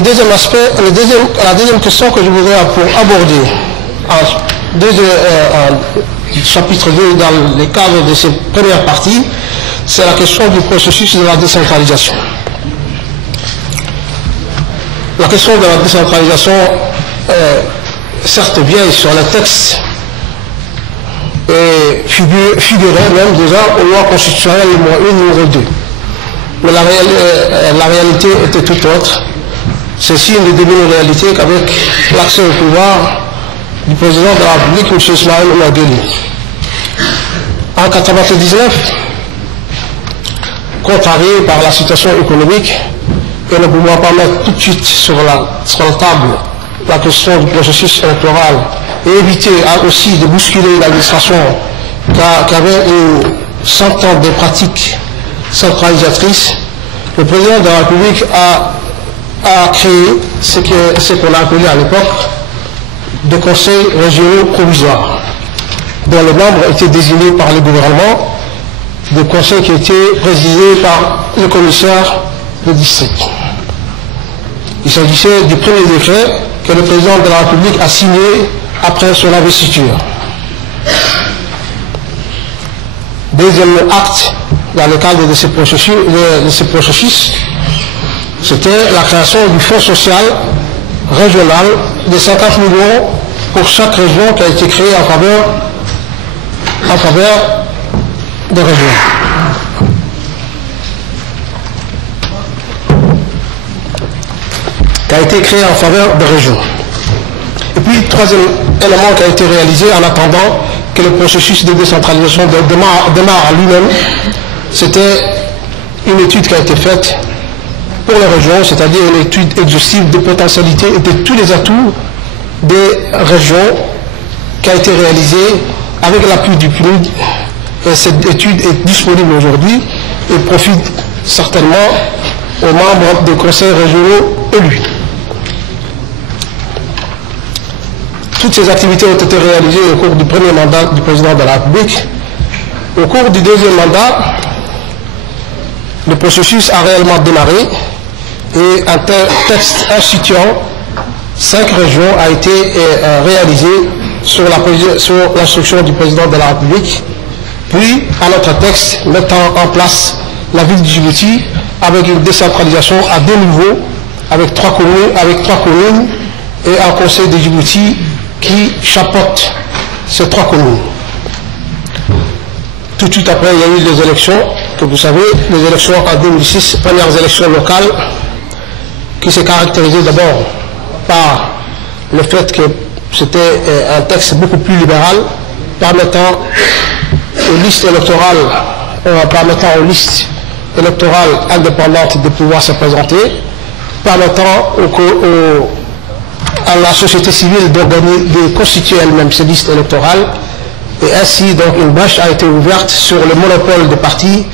deuxième aspect, la deuxième question que je voudrais aborder en chapitre 2 dans le cadre de cette première partie, c'est la question du processus de la décentralisation. La question de la décentralisation, certes vieille sur le texte, et figurait même déjà aux lois constitutionnelles numéro 1, numéro 2. Mais la réalité était tout autre. Ceci ne devient une réalité qu'avec l'accès au pouvoir du président de la République, M. Ismaël Omar Guelleh. En 1999, contrarié par la situation économique et ne pouvant pas mettre tout de suite sur la table la question du processus électoral et éviter aussi de bousculer l'administration qui avait une centaine de pratiques centralisatrices, le président de la République a créé ce qu'on a appelé à l'époque des conseils régionaux provisoires, dont les membres étaient désignés par le gouvernement, des conseils qui étaient présidés par le commissaire de district. Il s'agissait du premier décret que le président de la République a signé après son investiture. Deuxième acte dans le cadre de ce processus, c'était la création du fonds social régional de 50 millions pour chaque région qui a été créée en faveur des régions. Qui a été créé en faveur des régions. Et puis, troisième élément qui a été réalisé en attendant que le processus de décentralisation démarre lui-même, c'était une étude qui a été faite pour les régions, c'est-à-dire une étude exhaustive de potentialité et de tous les atouts des régions qui a été réalisée avec l'appui du PNUD. Et cette étude est disponible aujourd'hui et profite certainement aux membres des conseils régionaux élus. Toutes ces activités ont été réalisées au cours du premier mandat du président de la République. Au cours du deuxième mandat, le processus a réellement démarré et un texte instituant 5 régions a été réalisé sur l'instruction du président de la République. Puis, un autre texte mettant en place la ville de Djibouti avec une décentralisation à 2 niveaux, avec 3 communes et un conseil de Djibouti qui chapeaute ces 3 communes. Tout de suite après, il y a eu les élections, que vous savez, les élections en 2006, premières élections locales, qui s'est caractérisées d'abord par le fait que c'était un texte beaucoup plus libéral, permettant aux listes électorales indépendantes de pouvoir se présenter, permettant à la société civile de constituer elle-même ses listes électorales, et ainsi donc une brèche a été ouverte sur le monopole des partis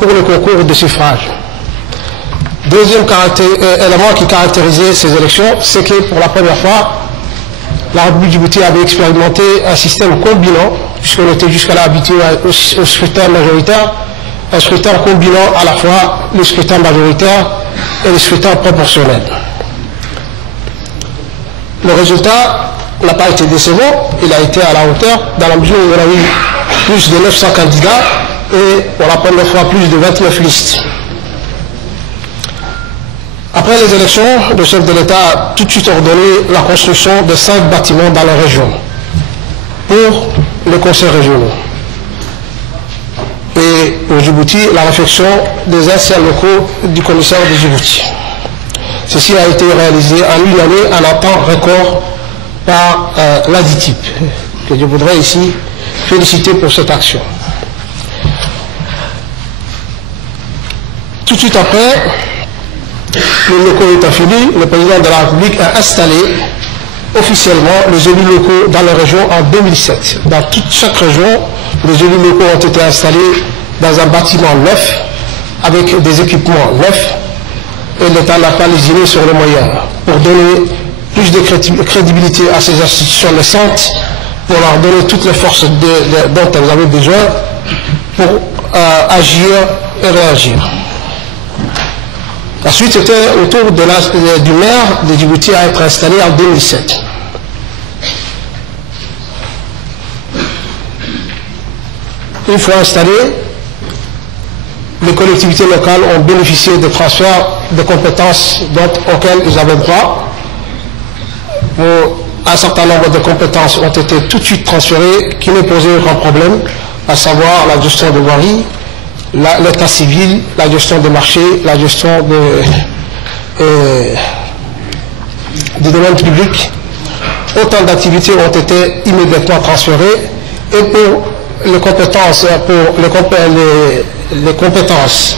pour le concours de suffrage. Deuxième élément qui caractérisait ces élections, c'est que pour la première fois, la République de Djibouti avait expérimenté un système combinant, puisqu'on était jusqu'à là habitué au scrutin majoritaire, un scrutin combinant à la fois le scrutin majoritaire et le scrutin proportionnel. Le résultat n'a pas été décevant, il a été à la hauteur, dans la mesure où on a eu plus de 900 candidats et pour la première fois plus de 29 listes. Après les élections, le chef de l'État a tout de suite ordonné la construction de 5 bâtiments dans la région pour les conseils régionaux. Et au Djibouti, la réfection des anciens locaux du commissaire de Djibouti. Ceci a été réalisé en une année en un temps record par l'ADITIP, que je voudrais ici féliciter pour cette action. Tout de suite après, le locaux étant fini, le président de la République a installé officiellement les élus locaux dans les régions en 2007. Dans chaque région, les élus locaux ont été installés dans un bâtiment neuf, avec des équipements neufs, et l'État n'a pas lésiné sur les moyens pour donner plus de crédibilité à ces institutions naissantes, pour leur donner toutes les forces dont elles avaient besoin pour agir et réagir. La suite, c'était au tour du maire de Djibouti à être installé en 2007. Une fois installé, les collectivités locales ont bénéficié de transferts de compétences auxquels ils avaient droit. Un certain nombre de compétences ont été tout de suite transférées, qui ne posaient aucun problème, à savoir la gestion de voirie, l'état civil, la gestion des marchés, la gestion des domaines publics. Autant d'activités ont été immédiatement transférées, et pour les compétences, les compétences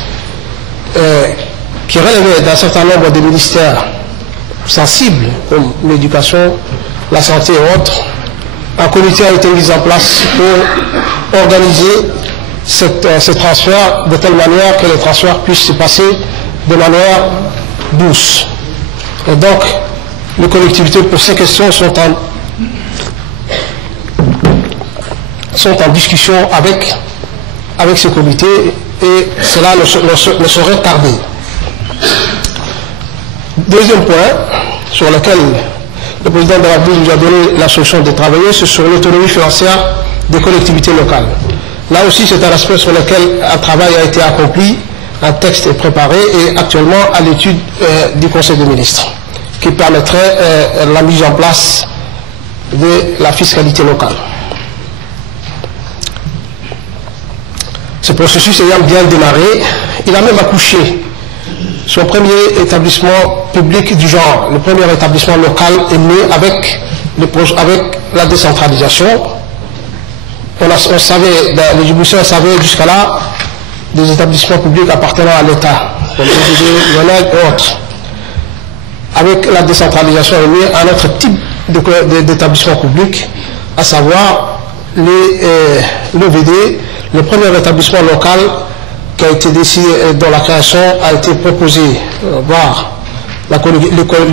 qui relevaient d'un certain nombre de ministères sensibles, comme l'éducation, la santé et autres, un comité a été mis en place pour organiser ces transferts de telle manière que les transferts puissent se passer de manière douce. Et donc, les collectivités pour ces questions sont en discussion avec ce comité, et cela ne saurait tarder. Deuxième point sur lequel le président de la République nous a donné la solution de travailler, c'est sur l'autonomie financière des collectivités locales. Là aussi, c'est un aspect sur lequel un travail a été accompli, un texte est préparé et actuellement à l'étude du Conseil des ministres, qui permettrait la mise en place de la fiscalité locale. Ce processus ayant bien démarré, il a même accouché. Son premier établissement public du genre, le premier établissement local est né avec la décentralisation. On savait, les Djiboutiens savaient jusqu'à là des établissements publics appartenant à l'État, comme les UNED et autres. Avec la décentralisation est né un autre type d'établissement public, à savoir l'OVD, le premier établissement local qui a été décidé, dont la création a été proposée par les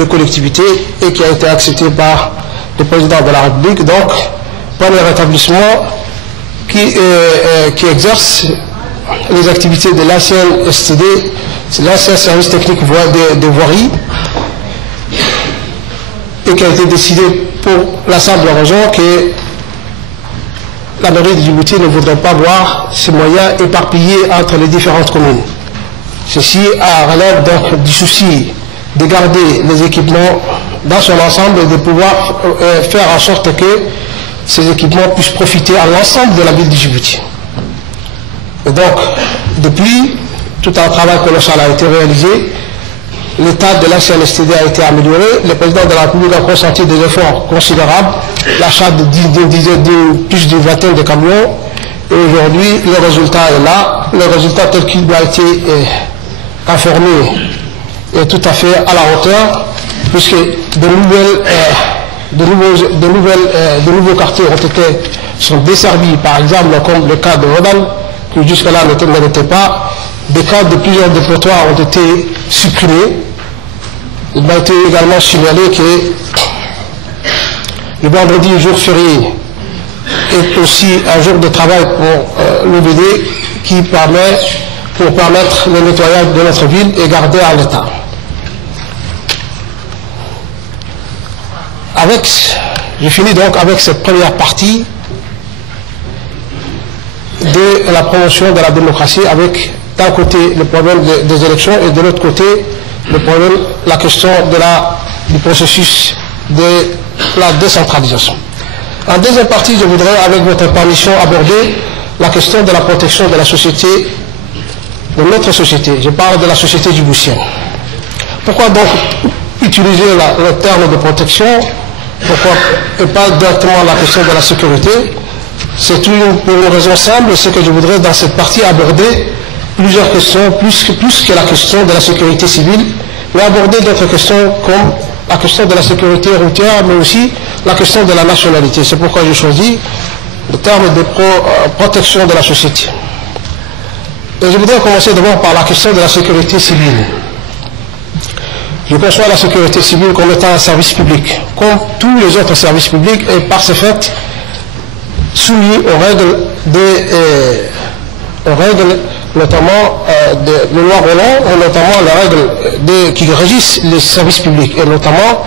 collectivités et qui a été acceptée par le président de la République. Donc, premier établissement qui exerce les activités de l'ancien STD, c'est l'ancien service technique de voirie, et qui a été décidé pour la simple raison que la mairie de Djibouti ne voudrait pas voir ces moyens éparpillés entre les différentes communes. Ceci relève donc du souci de garder les équipements dans son ensemble et de pouvoir faire en sorte que ces équipements puissent profiter à l'ensemble de la ville de Djibouti. Et donc, depuis, tout un travail colossal a été réalisé. L'état de l'ancien STD a été amélioré. Le président de la République a consenti des efforts considérables, l'achat de plus d'une vingtaine de camions. Et aujourd'hui, le résultat est là. Le résultat tel qu'il a été informé est tout à fait à la hauteur, puisque de nouveaux quartiers sont desservis, par exemple, comme le cas de Rodan, qui jusque-là ne l'était pas. Des cas de plusieurs dépotoirs ont été supprimés. Il m'a été également signalé que le vendredi, jour férié, est aussi un jour de travail pour l'OVD qui pour permettre le nettoyage de notre ville et garder à l'état. Je finis donc avec cette première partie de la promotion de la démocratie, avec d'un côté le problème des élections et de l'autre côté la question du processus de la décentralisation. En deuxième partie, je voudrais, avec votre permission, aborder la question de la protection de la société, de notre société. Je parle de la société djiboutienne. Pourquoi donc utiliser le terme de protection? Pourquoi et pas directement la question de la sécurité? C'est pour une raison simple, c'est que je voudrais dans cette partie aborder plusieurs questions, plus que la question de la sécurité civile, mais aborder d'autres questions comme la question de la sécurité routière, mais aussi la question de la nationalité. C'est pourquoi j'ai choisi le terme de protection de la société. Et je voudrais commencer d'abord par la question de la sécurité civile. Je conçois la sécurité civile comme étant un service public, comme tous les autres services publics, et par ce fait soumis aux règles notamment de loi Roland, et notamment la règle qui régissent les services publics, et notamment